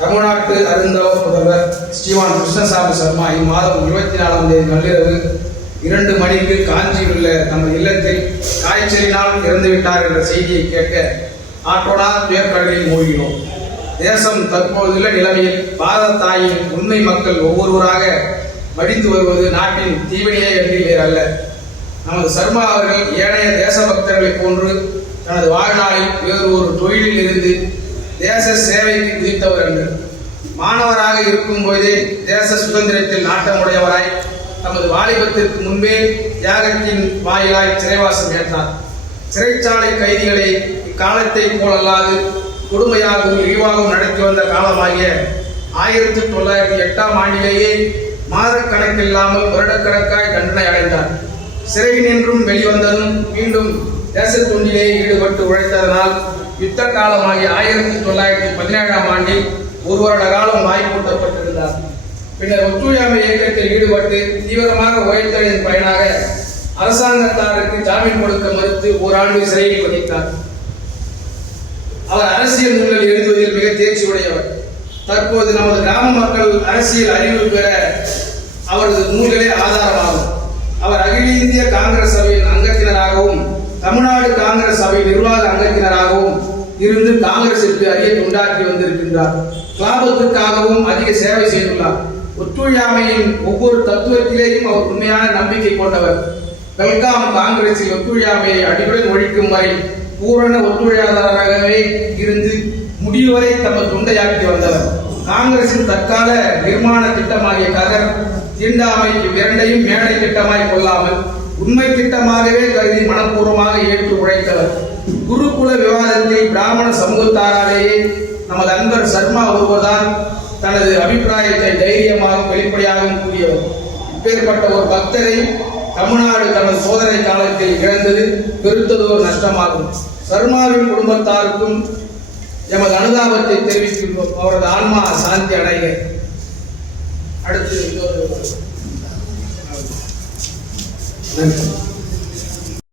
தமிழ்நாட்டு அருந்தவ முதல்வர் ஸ்ரீமான் கிருஷ்ணசாமி சர்மா இம்மாதம் 24ஆம் தேதி நள்ளிரவு 2 மணிக்கு காஞ்சியில் உள்ள நமது இல்லத்தில் காய்ச்சலினால் இறந்துவிட்டார் என்ற செய்தியை கேட்க ஆற்றோடா துயர்கடலில் மூழ்கினோம். தேசம் தற்போதுள்ள நிலைமையில் பாரத தாயின் உண்மை மக்கள் ஒவ்வொருவராக மடிந்து வருவது நாட்டின் தீவினையே என்று வேறு அல்ல. நமது சர்மா அவர்கள் ஏனைய தேசபக்தர்களைப் போன்று தனது வாழ்நாளில் வேறு ஒரு தொழிலில் இருந்து தேச சேவைக்கு குதித்தவர் என்று மாணவராக இருக்கும் போதே தேச சுதந்திரத்தில் நாட்டமுடையவராய் தமது வாலிபத்திற்கு முன்பே தியாகத்தின் வாயிலாய் சிறைவாசம் ஏற்றார். சிறைச்சாலை கைதிகளை இக்காலத்தை போலல்லாது கொடுமையாகவும் இழிவாகவும் நடத்தி வந்த காலமாகிய 1908ஆம் ஆண்டிலேயே மாதக்கணக்கில்லாமல் வருடக்கணக்காய் தண்டனை அடைந்தார். சிறையினின்றும் வெளிவந்ததும் மீண்டும் தேச தொண்டிலே ஈடுபட்டு உழைத்ததனால் யுத்த காலமாகிய 1917ஆம் ஆண்டில் 1 வருட காலம் வாய்ப்பூட்டப்பட்டிருந்தார். பின்னர் ஒத்துழையாமை இயக்கத்தில் ஈடுபட்டு தீவிரமாக உழைத்தலின் பயனாக அரசாங்கத்தாருக்கு ஜாமீன் கொடுக்க மறுத்து ஓராண்டு சிறையில் வகித்தார். அவர் அரசியல் நூல்கள் எழுதுவதில் மிக தேர்ச்சி உடையவர். தற்போது நமது கிராம மக்கள் அரசியல் அறிவு பெற அவரது நூல்களே ஆதாரமாகும். அவர் அகில இந்திய காங்கிரஸ் சபையின் அங்கத்தினராகவும் தமிழ்நாடு காங்கிரஸ் சபை நிர்வாக அங்கத்தினராகவும் இருந்து காங்கிரசிற்கு அரிய தொண்டாற்றி வந்திருக்கின்றார். கிளாபத்துக்காகவும் அதிக சேவை செய்துள்ளார். ஒத்துழையாமையின் ஒவ்வொரு தத்துவத்திலேயும் அவர் உண்மையான நம்பிக்கை கொண்டவர். பெல்காம் காங்கிரஸில் ஒத்துழையாமையை அடிப்படையில் ஒழிக்கும் வரை பூரண ஒத்துழையாளராகவே இருந்து முடிவு வரை தமது தொண்டையாற்றி வந்தவர். காங்கிரசின் தற்கால நிர்மாண திட்டமாகிய கதர் தீண்டாமை இவ்விரண்டையும் மேடை திட்டமாய் கொள்ளாமல் உண்மை திட்டமாகவே கருதி மனப்பூர்வமாக ஏற்று உழைத்தவர். குருகுல விவாதத்தில் பிராமண சமூகத்தாராலேயே நமது அன்பர் சர்மா ஒருவர்தான் தனது அபிப்பிராயத்தை தைரியமாகவும் வெளிப்படையாகவும் கூறியவர். இப்பேற்பட்ட ஒரு பக்தரை தமிழ்நாடு தனது சோதனை காலத்தில் இழந்தது பெருத்ததோர் நஷ்டமாகும். சர்மாவின் குடும்பத்தாருக்கும் எமது அனுதாபத்தை தெரிவிக்கின்றோம். அவரது ஆன்மா சாந்தி அடைக. அடுத்து